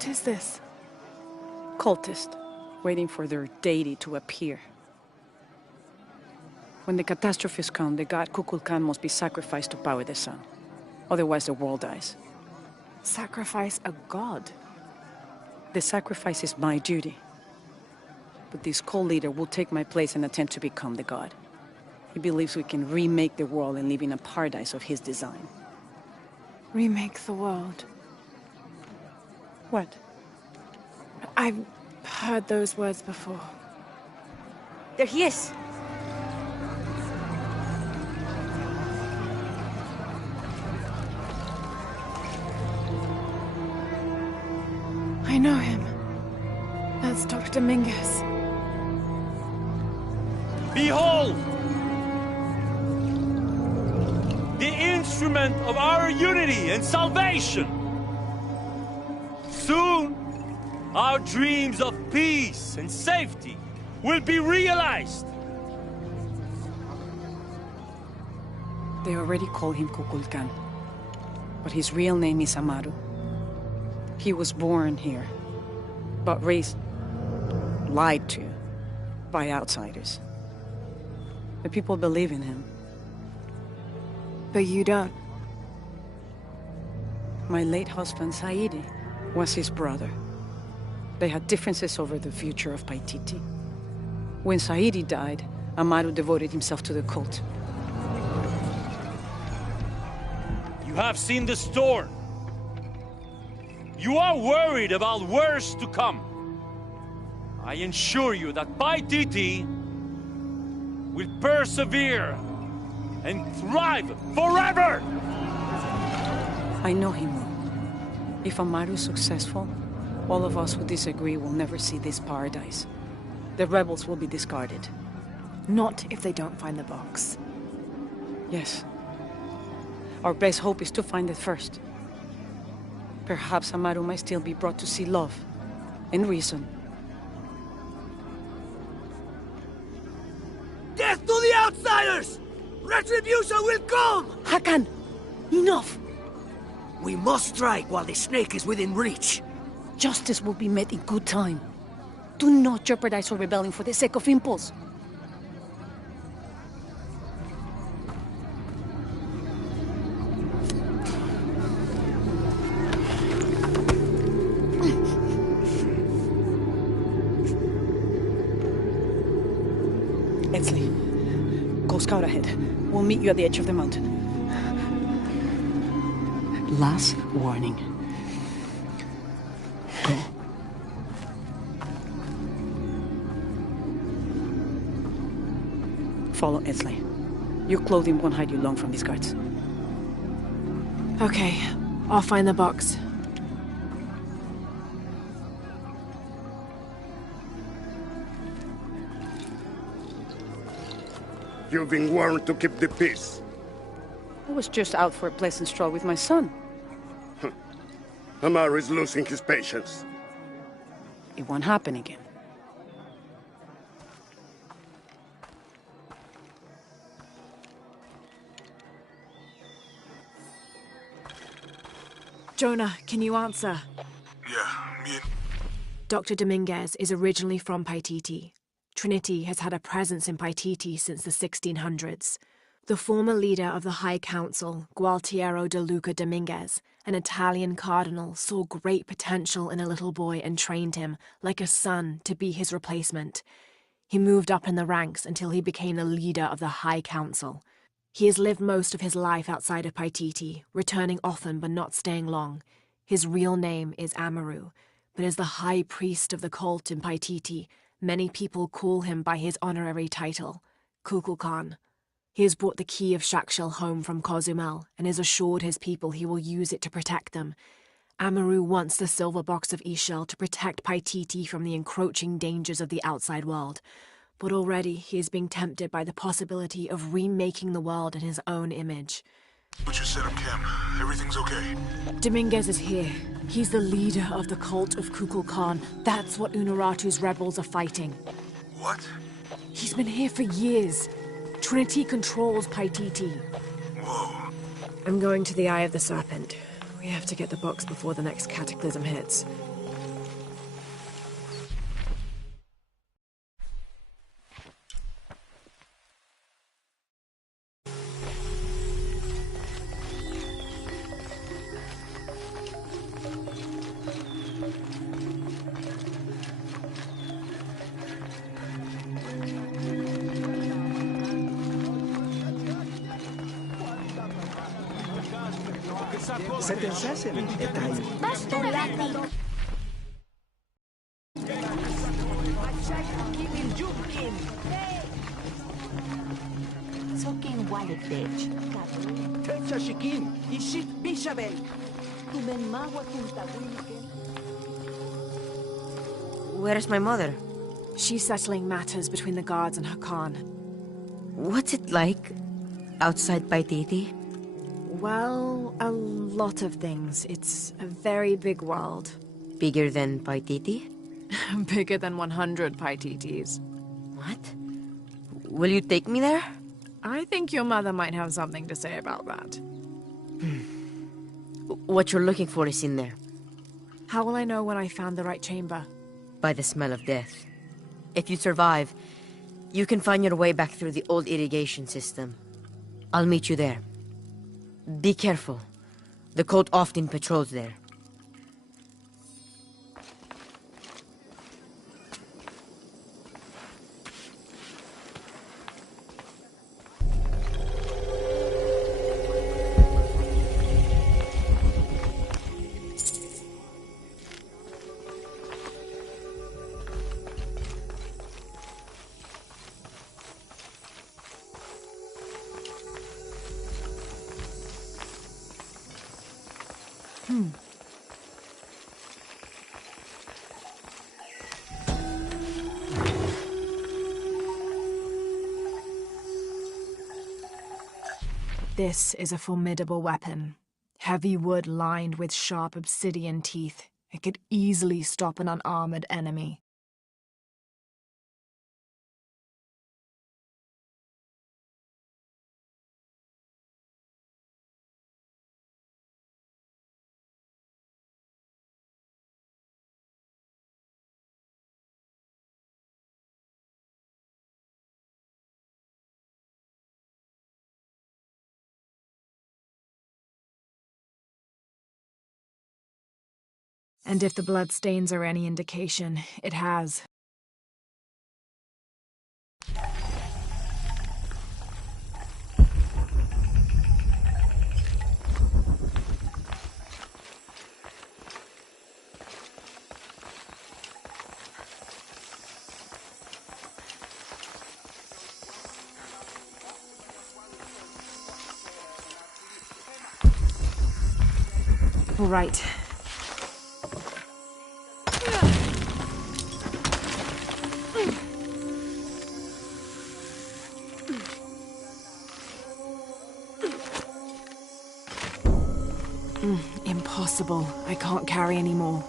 What is this? Cultist, waiting for their deity to appear. When the catastrophes come, the god Kukulkan must be sacrificed to power the sun. Otherwise the world dies. Sacrifice a god? The sacrifice is my duty. But this cult leader will take my place and attempt to become the god. He believes we can remake the world and live in a paradise of his design. Remake the world. What? I've heard those words before. There he is! I know him. That's Dr. Dominguez. Behold! The instrument of our unity and salvation! Soon, our dreams of peace and safety will be realized! They already call him Kukulkan, but his real name is Amaru. He was born here, but raised, lied to, by outsiders. The people believe in him. But you don't. My late husband, Saidi, was his brother. They had differences over the future of Paititi. When Saidi died, Amaru devoted himself to the cult. You have seen the storm. You are worried about worse to come. I assure you that Paititi will persevere and thrive forever! I know he will. If Amaru is successful, all of us who disagree will never see this paradise. The rebels will be discarded. Not if they don't find the box. Yes. Our best hope is to find it first. Perhaps Amaru might still be brought to see love and reason. Death to the outsiders! Retribution will come! Hakan! Enough! We must strike while the snake is within reach. Justice will be met in good time. Do not jeopardize our rebellion for the sake of impulse. Edsley, go scout ahead. We'll meet you at the edge of the mountain. Last warning. Go. Follow Edsley. Your clothing won't hide you long from these guards. Okay, I'll find the box. You've been warned to keep the peace. I was just out for a pleasant stroll with my son. Amaru is losing his patience. It won't happen again. Jonah, can you answer? Yeah, me and... Dr. Dominguez is originally from Paititi. Trinity has had a presence in Paititi since the 1600s. The former leader of the High Council, Gualtiero de Luca Dominguez, an Italian cardinal, saw great potential in a little boy and trained him, like a son, to be his replacement. He moved up in the ranks until he became the leader of the High Council. He has lived most of his life outside of Paititi, returning often but not staying long. His real name is Amaru, but as the high priest of the cult in Paititi, many people call him by his honorary title, Kukulkan. He has brought the key of Shakshel home from Cozumel and has assured his people he will use it to protect them. Amaru wants the silver box of Ishel to protect Paititi from the encroaching dangers of the outside world. But already he is being tempted by the possibility of remaking the world in his own image. But you set up camp. Everything's okay. Dominguez is here. He's the leader of the cult of Kukulkan. That's what Unuratu's rebels are fighting. What? He's been here for years. Trinity controls Paititi. Whoa. I'm going to the Eye of the Serpent. We have to get the box before the next cataclysm hits. Settle sesame, tayo. Sokin wallet bitch. Techa shikin, ishit bishabel. Where's my mother? She's settling matters between the guards and Hakan. What's it like outside Paititi? Well, a lot of things. It's a very big world. Bigger than Paititi? Bigger than 100 Paititis. What? Will you take me there? I think your mother might have something to say about that. What you're looking for is in there. How will I know when I found the right chamber? By the smell of death. If you survive, you can find your way back through the old irrigation system. I'll meet you there. Be careful. The cult often patrols there. This is a formidable weapon. Heavy wood lined with sharp obsidian teeth. It could easily stop an unarmored enemy. And if the bloodstains are any indication, it has. All right. Impossible. I can't carry anymore.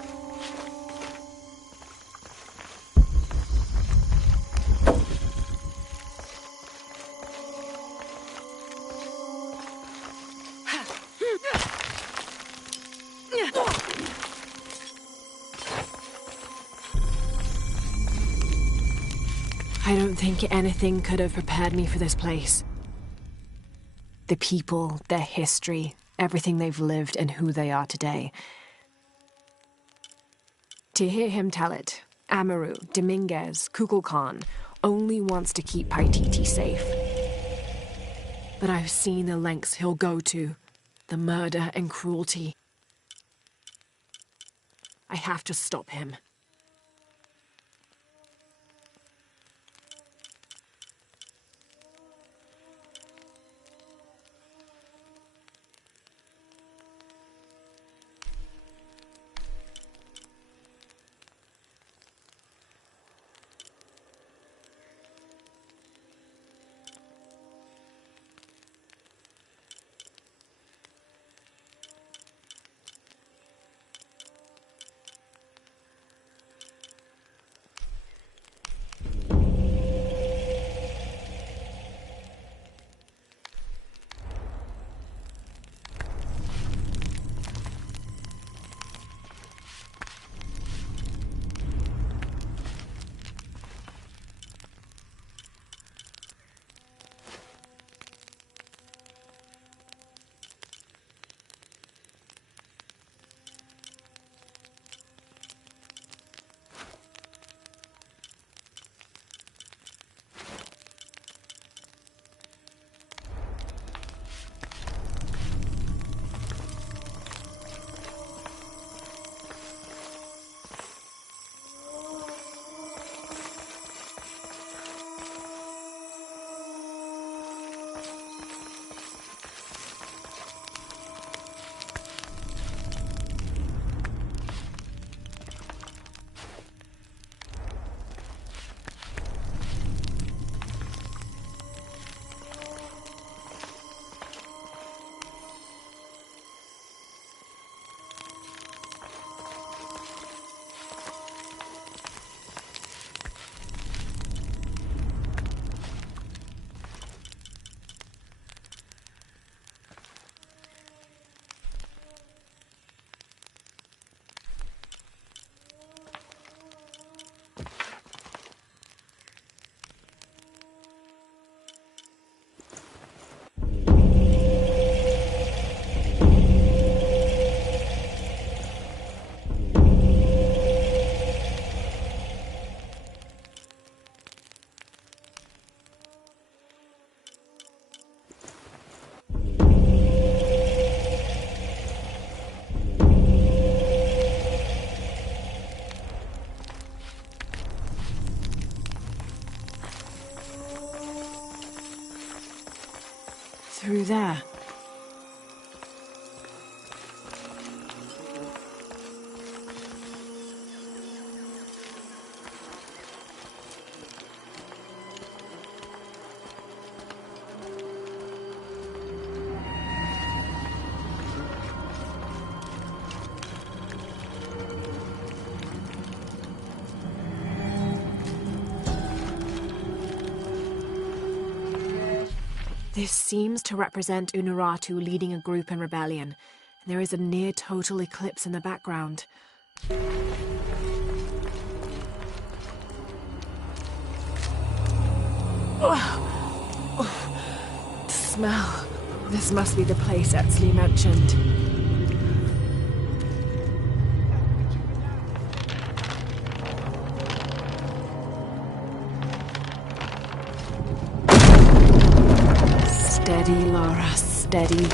I don't think anything could have prepared me for this place. The people, their history, everything they've lived and who they are today. To hear him tell it, Amaru, Dominguez, Kukulkan only wants to keep Paititi safe. But I've seen the lengths he'll go to, the murder and cruelty. I have to stop him. Through there. This seems to represent Unuratu leading a group in rebellion. There is a near-total eclipse in the background. The smell. This must be the place Etzli mentioned. Steady, Lara, steady.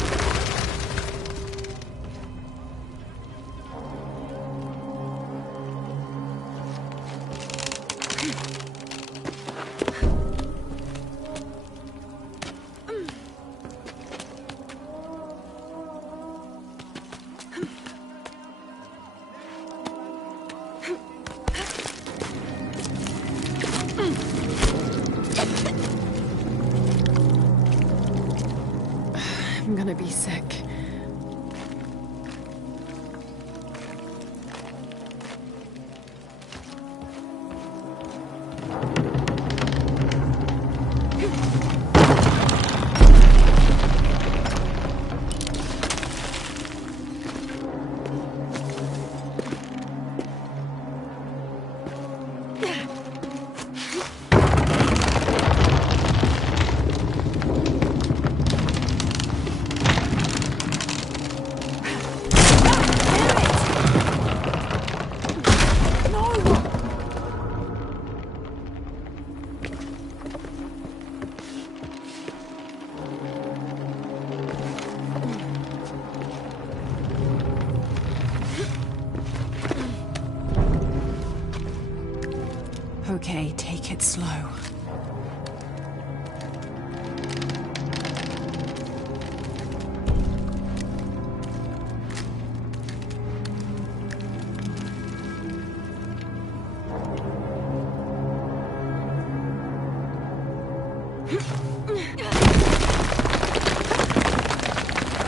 I'm gonna be sick. Okay, take it slow.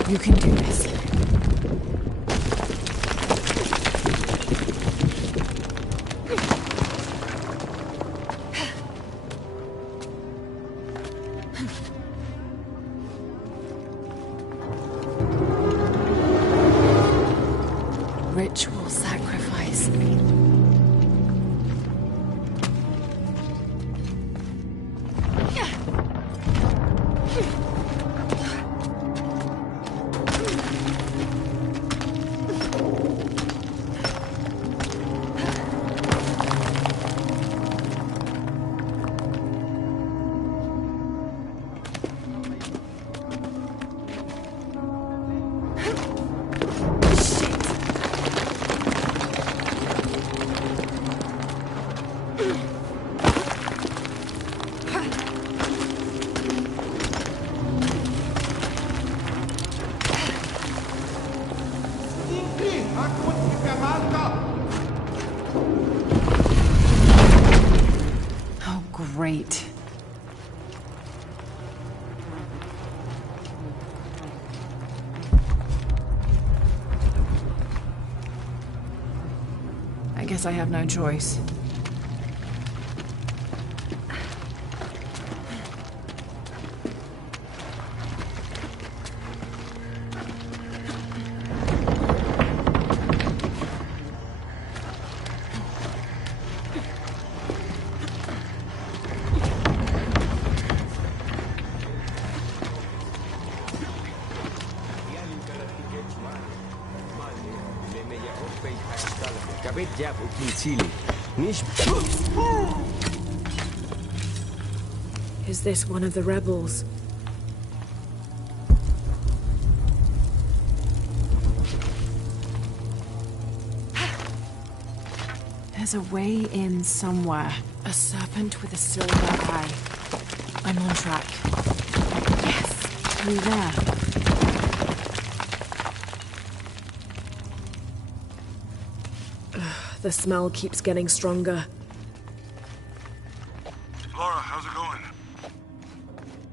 You can do this. Ritual sacrifice. Oh, great. I guess I have no choice. Is this one of the rebels? There's a way in somewhere. A serpent with a silver eye. I'm on track. Yes! through there. The smell keeps getting stronger. Laura, how's it going?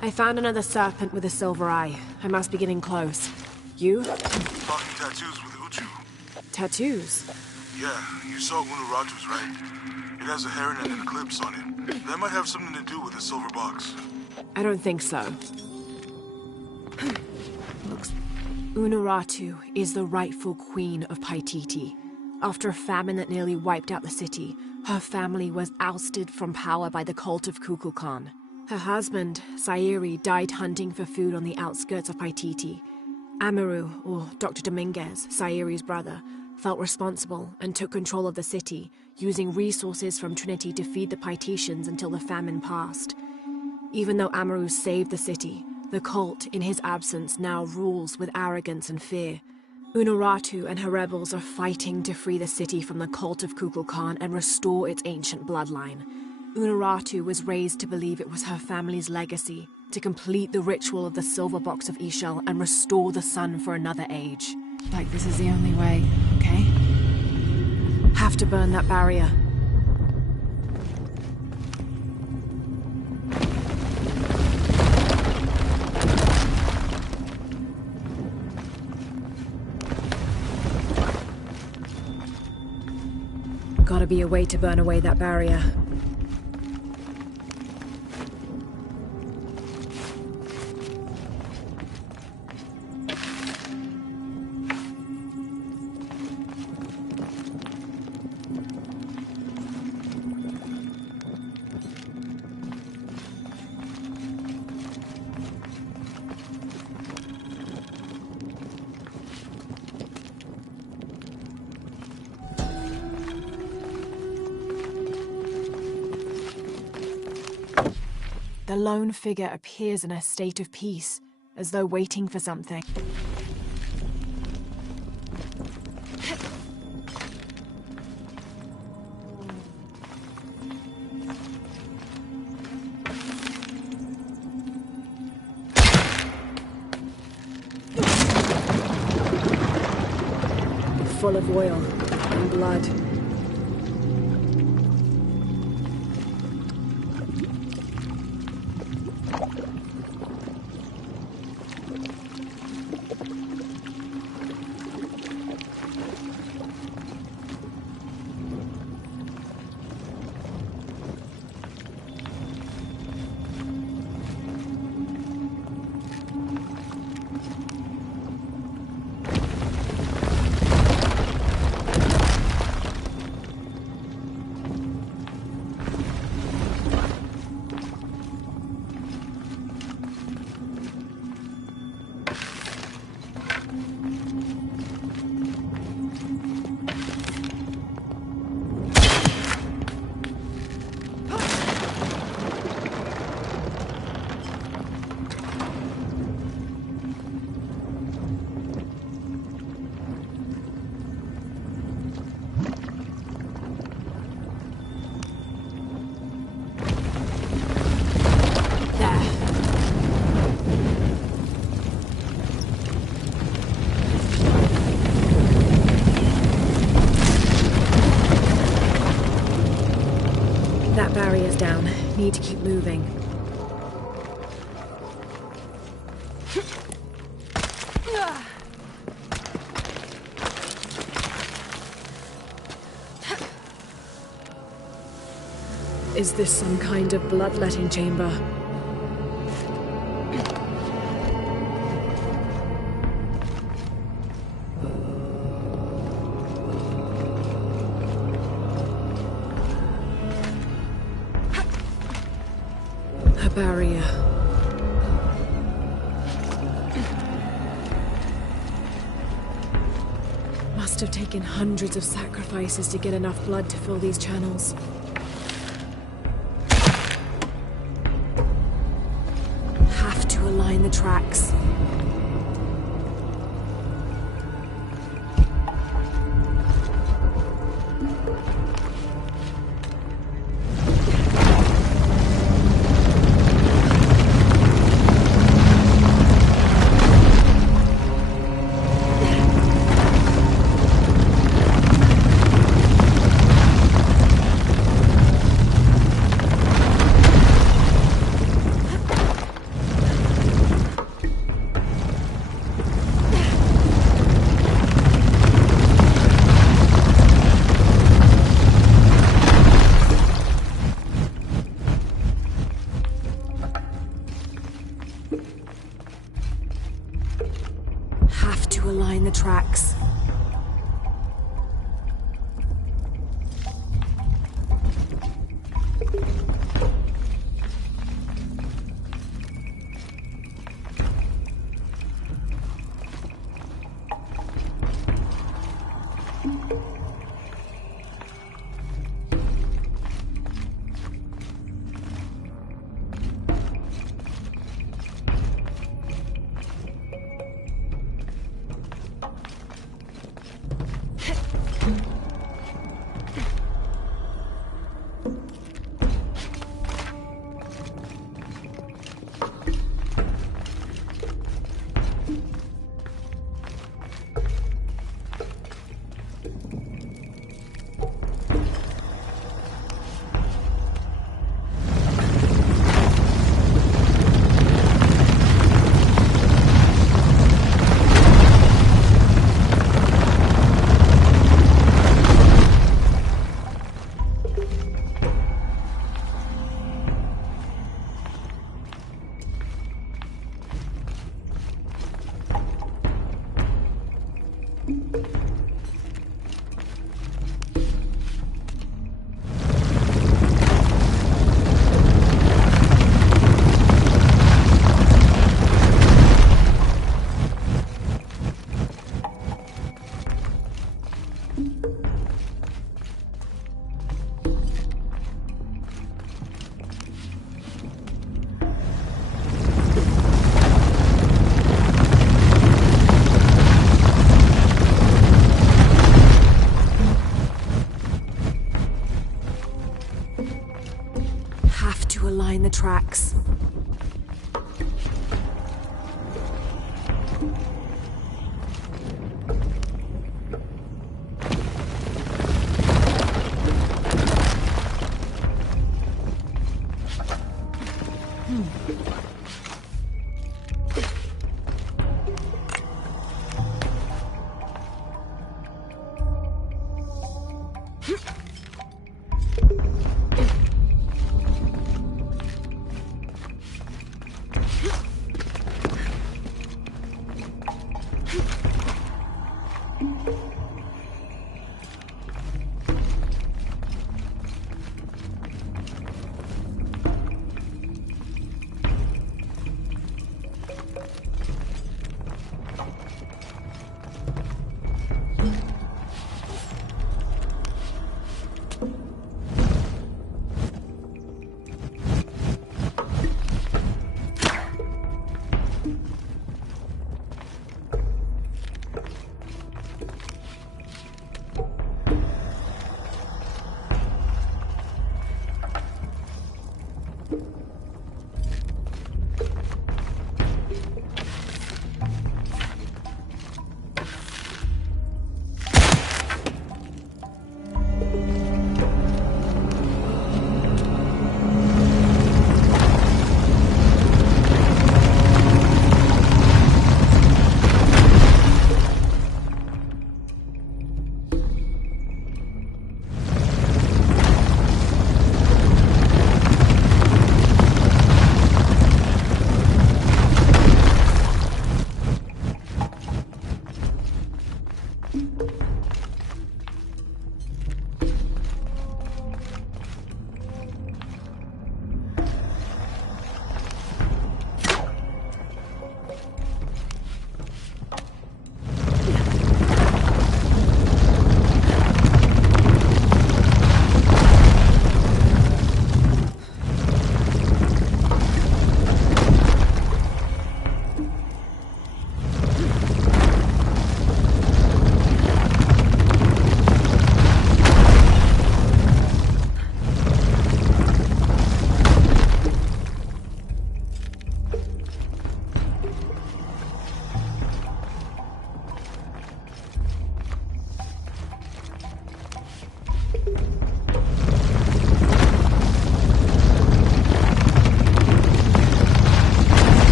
I found another serpent with a silver eye. I must be getting close. You? Talking tattoos with Uchu. Tattoos? Yeah, you saw Unuratu's, right? It has a heron and an eclipse on it. That might have something to do with the silver box. I don't think so. Looks... Unuratu is the rightful queen of Paititi. After a famine that nearly wiped out the city, her family was ousted from power by the cult of Kukulkan. Her husband, Sairi, died hunting for food on the outskirts of Paititi. Amaru, or Dr. Dominguez, Sairi's brother, felt responsible and took control of the city, using resources from Trinity to feed the Paititians until the famine passed. Even though Amaru saved the city, the cult, in his absence, now rules with arrogance and fear. Unuratu and her rebels are fighting to free the city from the cult of Kukulkan and restore its ancient bloodline. Unuratu was raised to believe it was her family's legacy, to complete the ritual of the silver box of Ishel and restore the sun for another age. Like this is the only way, okay? Have to burn that barrier. Gotta be a way to burn away that barrier. The lone figure appears in a state of peace, as though waiting for something. Full of oil and blood. Barrier's down. Need to keep moving. Is this some kind of bloodletting chamber? Barrier. Must have taken hundreds of sacrifices to get enough blood to fill these channels. Have to align the tracks. Have to align the tracks.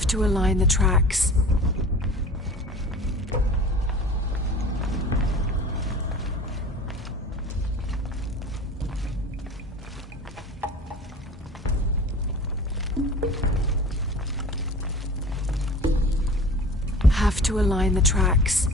Have to align the tracks. Have to align the tracks.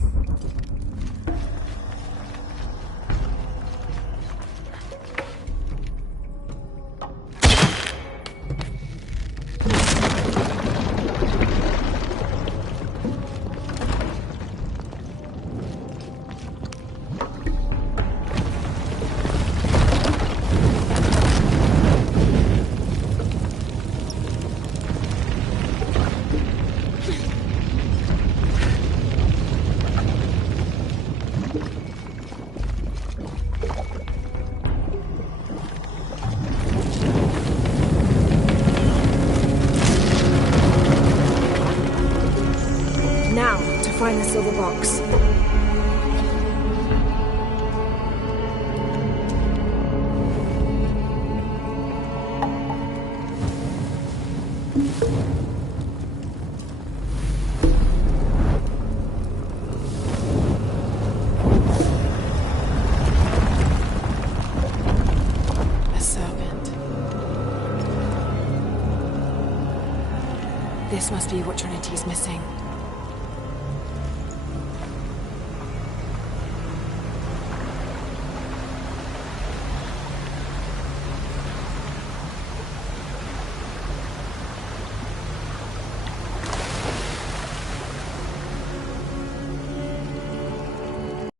Find the silver box. A serpent. This must be what Trinity's missing.